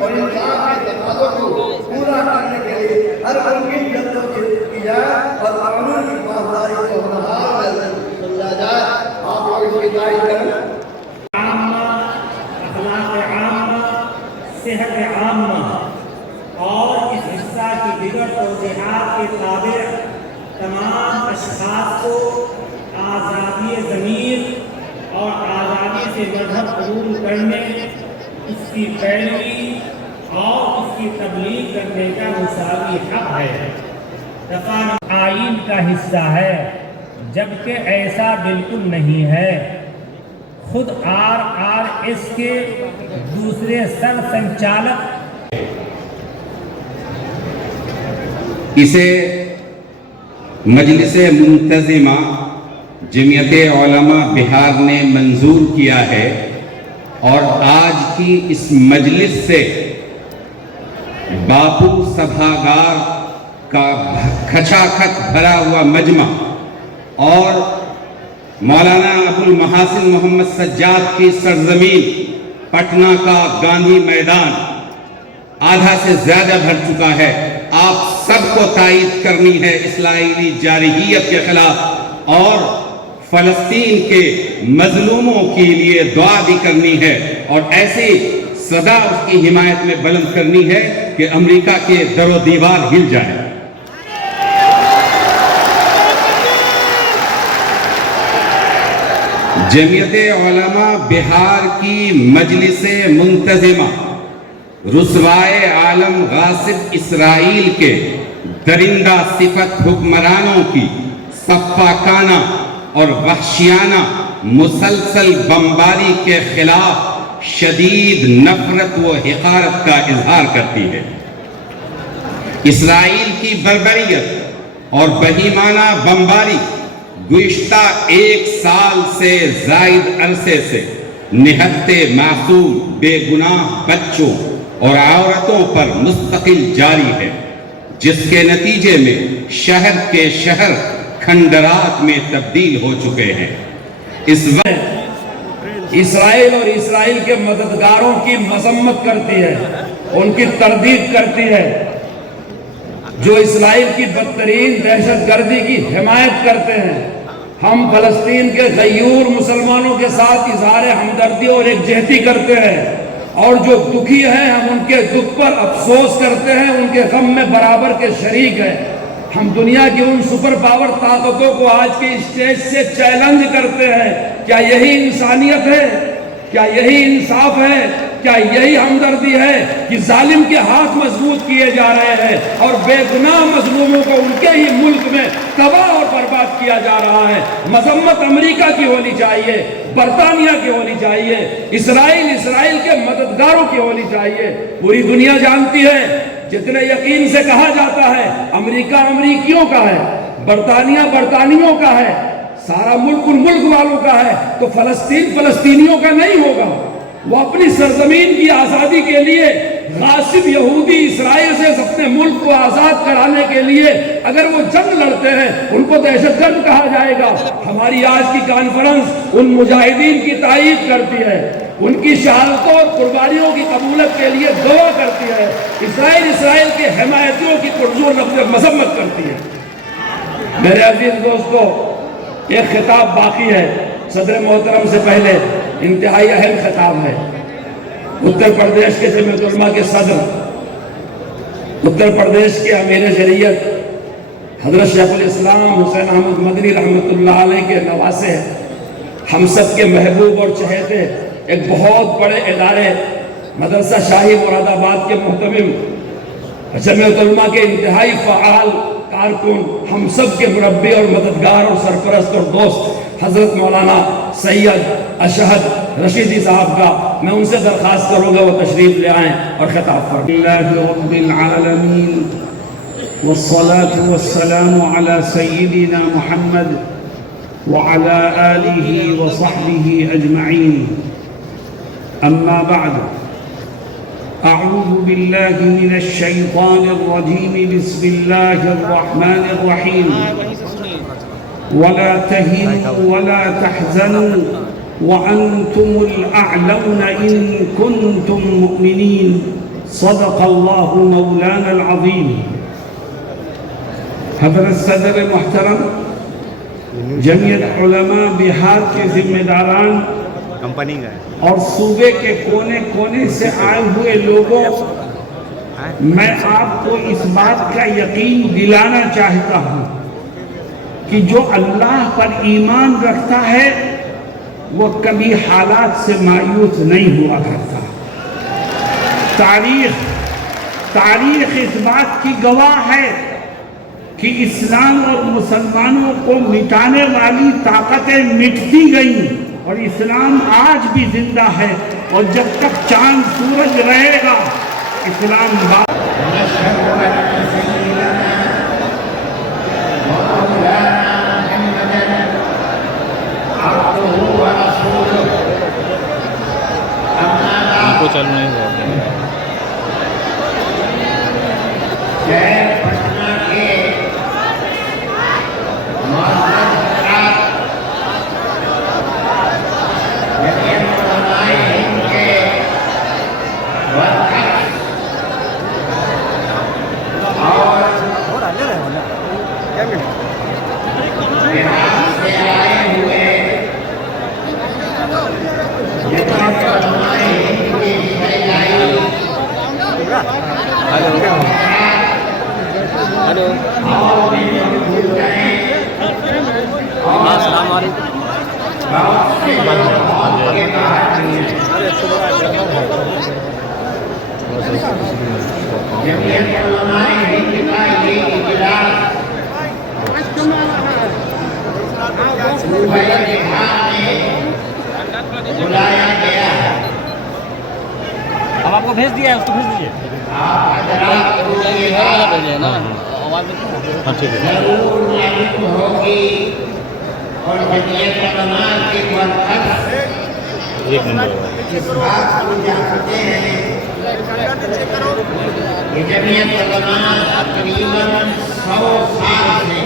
اور انسان کے تقاضوں کو پورا کرنے کے لیے ہر ممکن جدوجہد کی جائے اور قانون کی پاسداری کو ہر حال میں سمجھا جائے۔ آپ لوگ اس کی تعریف کریں۔ اخلاق عامہ، صحت عامہ اور اس حصہ کی دیگر توضیحات کے تابع تمام اشخاص کو آزادی ضمیر اور آزادی سے مذہب قبول کرنے، اس کی پیروی اور اس کی تبلیغ کرنے کا مساوی حق ہے۔ دفعہ آئین کا حصہ ہے، جبکہ ایسا بالکل نہیں ہے۔ خود RRS کے دوسرے سر سنچالک اسے مجلس منتظمہ جمعیت علماء بہار نے منظور کیا ہے، اور آج کی اس مجلس سے باپو سبھاگار کا کھچا کھچ بھرا ہوا مجمع اور مولانا ابو المحاسن محمد سجاد کی سرزمین پٹنہ کا گاندھی میدان آدھا سے زیادہ بھر چکا ہے۔ آپ سب کو تائید کرنی ہے اسرائیلی جارحیت کے خلاف، اور فلسطین کے مظلوموں کے لیے دعا بھی کرنی ہے، اور ایسی صدا اس کی حمایت میں بلند کرنی ہے کہ امریکہ کے در و دیوار ہل جائے۔ جمعیت علماء بہار کی مجلس منتظمہ رسوائے عالم غاصب اسرائیل کے درندہ صفت حکمرانوں کی سفاکانہ اور وحشیانہ مسلسل بمباری کے خلاف شدید نفرت و حقارت کا اظہار کرتی ہے۔ اسرائیل کی بربریت اور بہیمانہ بمباری گزشتہ 1 سال سے زائد عرصے سے نہتے معصوم بے گناہ بچوں اور عورتوں پر مستقل جاری ہے، جس کے نتیجے میں شہر کے شہر کھنڈرات میں تبدیل ہو چکے ہیں۔ اس وقت اسرائیل اور اسرائیل کے مددگاروں کی مذمت کرتی ہے، ان کی تردید کرتی ہے، جو اسرائیل کی بدترین دہشت گردی کی حمایت کرتے ہیں۔ ہم فلسطین کے غیور مسلمانوں کے ساتھ اظہار ہمدردی اور یکجہتی کرتے ہیں، اور جو دکھی ہیں ہم ان کے دکھ پر افسوس کرتے ہیں، ان کے غم میں برابر کے شریک ہیں۔ ہم دنیا کی ان سپر پاور طاقتوں کو آج کے اسٹیج سے چیلنج کرتے ہیں، کیا یہی انسانیت ہے؟ کیا یہی انصاف ہے؟ کیا یہی ہمدردی ہے کہ ظالم کے ہاتھ مضبوط کیے جا رہے ہیں اور بے گناہ مظلوموں کو ان کے ہی ملک میں تباہ اور برباد کیا جا رہا ہے؟ مذمت امریکہ کی ہونی چاہیے، برطانیہ کی ہونی چاہیے، اسرائیل کے مددگاروں کی ہونی چاہیے۔ پوری دنیا جانتی ہے، جتنے یقین سے کہا جاتا ہے امریکہ امریکیوں کا ہے، برطانیہ برطانیوں کا ہے، سارا ملک ان ملک والوں کا ہے، تو فلسطین فلسطینیوں کا نہیں ہوگا۔ وہ اپنی سرزمین کی آزادی کے لیے غاصب یہودی اسرائیل سے اپنے ملک کو آزاد کرانے کے لیے اگر وہ جنگ لڑتے ہیں، ان کو دہشت گرد کہا جائے گا۔ ہماری آج کی کانفرنس ان مجاہدین کی تائید کرتی ہے، ان کی شہادتوں اور قربانیوں کی قبولیت کے لیے دعا کرتی ہے، اسرائیل کے حمایتیوں کی پرزور لفظ مذمت کرتی ہے۔ میرے عزیز دوستو، ایک خطاب باقی ہے، صدر محترم سے پہلے انتہائی اہم خطاب ہے۔ اتر پردیش کے جمعیت علماء کے صدر، اتر پردیش کے امیر شریعت حضرت شیخ الاسلام حسین احمد مدنی رحمۃ اللہ علیہ کے نواسے ہیں، ہم سب کے محبوب اور چہیتے، ایک بہت بڑے ادارے مدرسہ شاہی مراد آباد کے محتمم، جمعیت علماء کے انتہائی فعال کارکن، ہم سب کے مربی اور مددگار اور سرپرست اور دوست حضرت مولانا سید اشہد رشیدی صاحب کا میں ان سے درخواست کروں گا وہ تشریف لے آئیں اور خطاب فرمائیں۔ اللہ رب العالمین والصلاة والسلام على سيدنا محمد وعلى آله وصحبه أجمعين، أما بعد، أعوذ بالله من الشيطان الرجيم، بسم الله الرحمن الرحيم، ولا تهنوا ولا تحزنوا وأنتم الأعلون إن كنتم مؤمنين، صدق اللہ مولانا العظیم۔ حضرت صدر محترم، جمعیت علماء بہار کے ذمہ داران اور صوبے کے کونے کونے سے آئے ہوئے لوگوں، میں آپ کو اس بات کا یقین دلانا چاہتا ہوں کہ جو اللہ پر ایمان رکھتا ہے وہ کبھی حالات سے مایوس نہیں ہوا کرتا۔ تاریخ اس بات کی گواہ ہے کہ اسلام اور مسلمانوں کو مٹانے والی طاقتیں مٹتی گئیں، اور اسلام آج بھی زندہ ہے، اور جب تک چاند سورج رہے گا اسلام اب آپ کو بھیج دیا ہے، اس کو بھیج دیجیے نا، آواز ٹھیک ہے۔ اور جمعیت علماء کے مرکز ایک نمبر اس بات کو جانتے ہیں کہ جمعیت علماء تقریباً 100 سال سے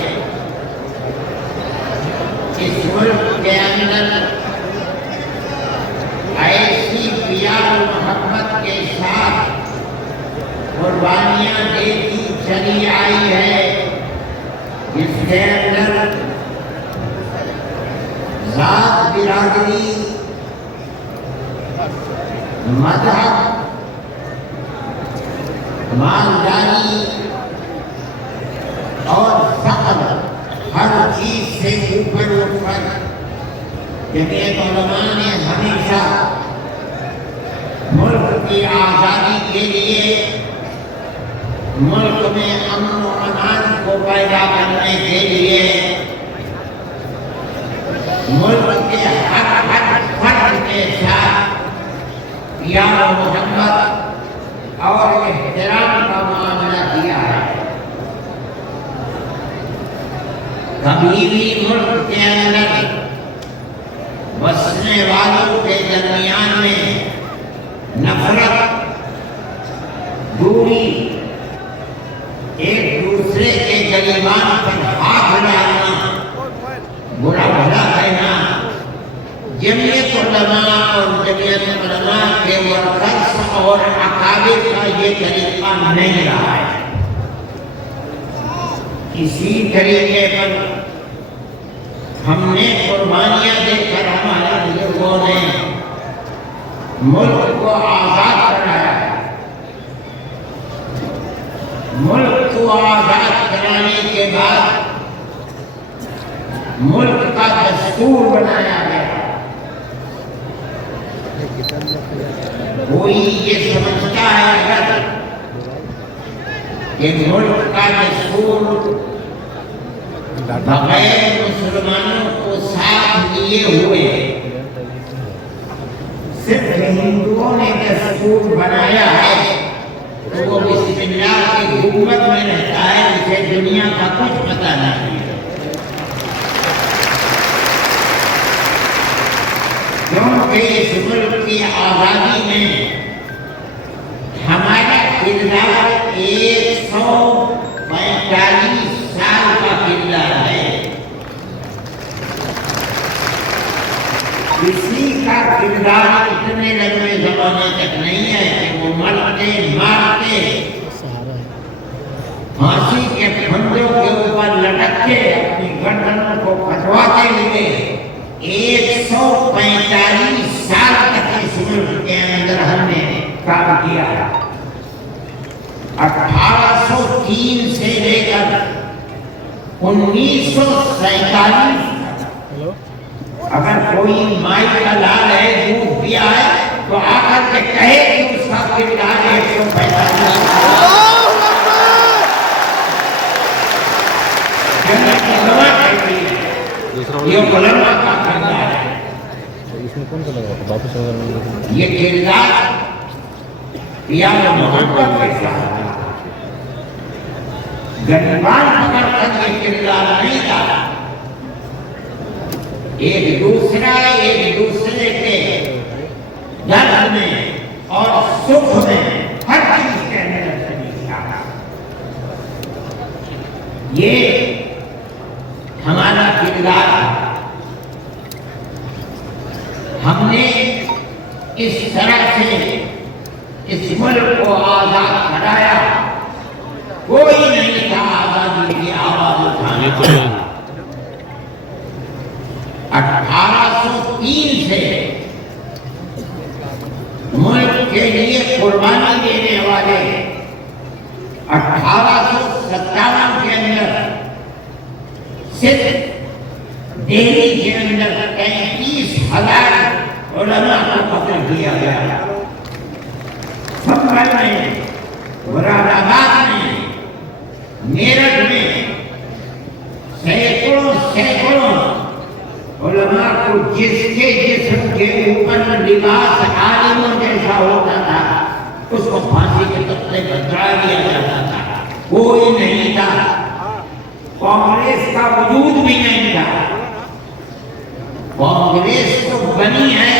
اس ملک کے اندر ایسی پیار و محبت کے ساتھ قربانیاں دیتی چلی آئی ہے، جس کے اندر ذات، برادری، مذہب، مالداری اور فقر، ہر چیز سے اوپر اٹھ کر جمعیت علماء نے ہمیشہ ملک کی آزادی کے لیے، ملک میں امن و امان کو پیدا کرنے کے لیے، ملک کے ہر فرد کے ساتھ پیار و محبت اور احترام کا معاملہ کیا ہے۔ کبھی بھی ملک کے اندر بسنے والوں کے درمیان میں نفرت، دوری، ایک دوسرے کے گریبان پر ہاتھ ڈالنا، برا بھلا کہنا، جمعیت علماء اور جمعیت علماء کے مرکز اور اکابر کا یہ طریقہ نہیں رہا ہے۔ اسی طریقے پر ہم نے قربانیاں دے کر ہمارے بزرگوں نے ملک کو آزاد کرایا ہے۔ ملک کو آزاد کرانے کے بعد ملک کا دستور بنایا گیا۔ کوئی یہ سمجھتا ہے اگر کہ ملک کا دستور بغیر مسلمانوں کو ساتھ لیے ہوئے صرف ہندوؤں نے دستور بنایا ہے، تو وہ بسم اللہ کی حکومت میں رہتا ہے، اسے دنیا کا کچھ پتہ نہیں ہے۔ کیونکہ اس ملک کی آزادی میں ہمارا کردار 145 سال کا کردار ہے۔ کسی کا کردار اتنے لمبے زمانے تک نہیں ہے کہ وہ مرتے مار اندر ہم نے کام کیا ہے۔ 1803 سے لے کر 1947 اگر کوئی مائی کا لال ہے دودھ پیا ہے تو آ کر کے کہے کہ اس کا کردار 145 جنت کی دعا کہتی ہے یہ علماء کا کردار ہے۔ اس میں کون سا لگا تھا واپس وغیرہ یہ کردار یا محبت کے ساتھ گریبان پکڑ کر یہ کردار نہیں تھا، ایک دوسرے کے درد میں اور سکھ میں ہر چیز کے اندر شریک تھا۔ یہ ہمارا کردار ہے۔ ہم نے اس طرح سے اس ملک کو آزاد کرایا، کوئی نہیں تھا آزادی کی آواز اٹھانے کو۔ 1803 سے ملک کے لیے قربانی دینے والے 1857 کے اندر صرف دہلی کے اندر 35,000 علماء کو قتل کیا گیا۔ بھوپال میں، مراد آباد میں، میرٹھ میں سینکڑوں علماء کو جس کے جسم کے اوپر لباس عالموں جیسا ہوتا تھا اس کو پھانسی کے تختے پر چڑھا دیا جاتا تھا۔ کوئی نہیں تھا، کانگریس کا وجود بھی نہیں تھا۔ کانگریس تو بنی ہے